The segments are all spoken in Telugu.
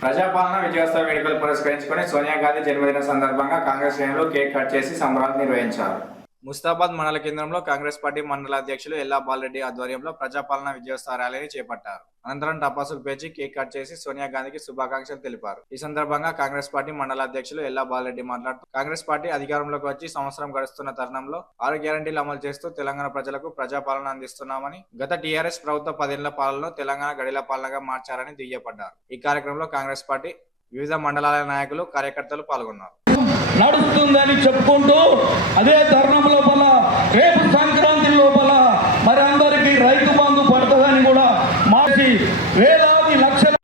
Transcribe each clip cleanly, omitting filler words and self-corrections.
ప్రజాపాలన విజయోత్సవ వేడుకలు పురస్కరించుకొని సోనియా గాంధీ జన్మదిన సందర్భంగా కాంగ్రెస్ శ్రేణులు కేక్ కట్ చేసి సంబరాలు నిర్వహించారు. ముస్తాబాద్ మండల కేంద్రంలో కాంగ్రెస్ పార్టీ మండల అధ్యక్షులు ఎల్లా బాలరెడ్డి ఆధ్వర్యంలో ప్రజాపాలన విజయోత్సవ ర్యాలీని చేపట్టారు. అనంతరం టపాసులు పేర్చి కేక్ కట్ చేసి సోనియా గాంధీకి శుభాకాంక్షలు తెలిపారు. ఈ సందర్భంగా కాంగ్రెస్ పార్టీ మండల అధ్యక్షులు ఎల్లా బాలరెడ్డి మాట్లాడుతూ కాంగ్రెస్ పార్టీ అధికారంలోకి వచ్చి సంవత్సరం గడుస్తున్న తరుణంలో 6 గ్యారంటీలు అమలు చేస్తూ తెలంగాణ ప్రజలకు ప్రజాపాలన అందిస్తున్నామని, గత టీఆర్ఎస్ ప్రభుత్వ 10 ఏళ్ల పాలనలో తెలంగాణ గడిల పాలనగా మార్చారని దుయ్యపడ్డారు. ఈ కార్యక్రమంలో కాంగ్రెస్ పార్టీ వివిధ మండలాల నాయకులు, కార్యకర్తలు పాల్గొన్నారు. నడుస్తుందని చెప్పుకుంటూ అదే తరుణం లోపల రేపు సంక్రాంతి లోపల మరి అందరికీ రైతు బంధు పడుతుందని కూడా మార్చి వేలాది లక్షల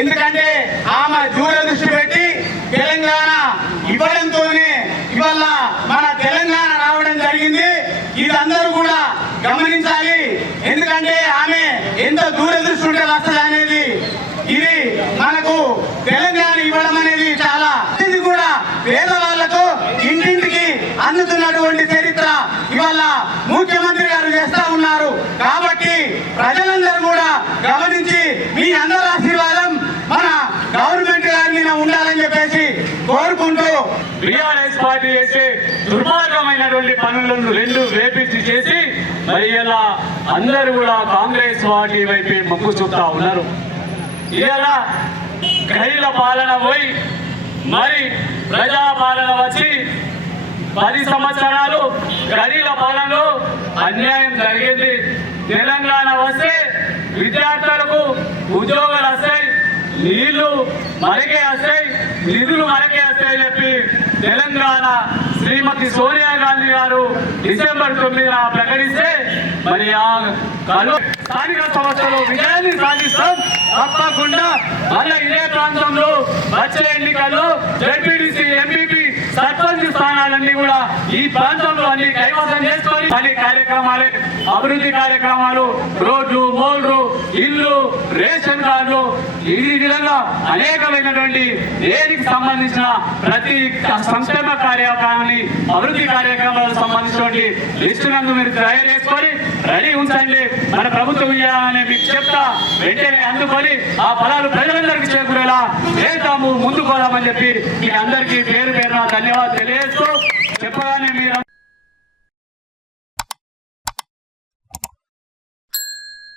ఎందుకంటే ఆమె దూరదృష్టి పెట్టి తెలంగాణ ఇవ్వడంతోనే ఇవాళ మన తెలంగాణ రావడం జరిగింది. ఇది అందరూ కూడా గమనించాలి. ఎందుకంటే ఆమె ఎంత దూరదృష్టి ఉంటే వస్తుంది అనేది, ఇది మనకు తెలంగాణ ఇవ్వడం అనేది చాలా ఇది కూడా పేదవాళ్లకు ఇంటింటికి అందుతున్నటువంటి చరిత్ర ఇవాళ ముఖ్యమంత్రి గారు చేస్తా ఉన్నారు. కాబట్టి ప్రజలందరూ కూడా గమనించి మీ అందరి ఆశీర్వాదం మన గవర్నమెంట్ గారి మీద ఉండాలని చెప్పేసి కోరుకుంటూ, టీఆర్ఎస్ పార్టీ చేసే దుర్మార్గమైనటువంటి పనులను రెండు వేపించి చేసి మరి ఇలా అందరూ కూడా కాంగ్రెస్ పార్టీ వైపే మొగ్గు చూపుతా ఉన్నారు. ఇలా గడిల పాలన పోయి మరి ప్రజా పాలన వచ్చి 10 సంవత్సరాలు గడిల పాలనలో అన్యాయం జరిగింది. తెలంగాణ వస్తే విద్యార్థులకు ఉద్యోగాలు వస్తాయి, నీళ్లు మనకే వస్తాయి, నిధులు మనకే వస్తాయి చెప్పి తెలంగాణ శ్రీమతి సోనియా గాంధీ గారు డిసెంబర్ 9న ప్రకటిస్తే మరి ఆ స్థానిక సంస్థలు విజయాన్ని సాధిస్తాం. తప్పకుండా మళ్ళీ ఇదే ప్రాంతంలో వచ్చే ఎన్నికల్లో జెడ్పీటీసీ, ఎంపీపీ, సర్పంచ్ స్థానాలన్నీ కూడా ఈ ప్రాంతంలో అన్ని కైవసం చేసుకొని అన్ని కార్యక్రమాలే అభివృద్ధి కార్యక్రమాలు, రోడ్లు, మోల్లు, ఇల్లు, రేషన్ కార్డులు, ఈ విధంగా అనేకమైనటువంటి దేనికి సంబంధించిన ప్రతి సంక్షేమ కార్యక్రమాన్ని, అభివృద్ధి కార్యక్రమాలకు సంబంధించినటువంటి లిస్టునందు మీరు తయారు చేసుకొని రెడీ ఉంచండి. మన ప్రభుత్వం ఇవ్వాలని మీకు చెప్తా వెంటనే అందుకొని ఆ ఫలాలు ప్రజలందరికీ చేకూరేలా చేద్దాము, ముందుకు పోదామని చెప్పి మీ అందరికీ పేరు పేరున ధన్యవాదాలు తెలియజేస్తూ చెప్పగానే మీరు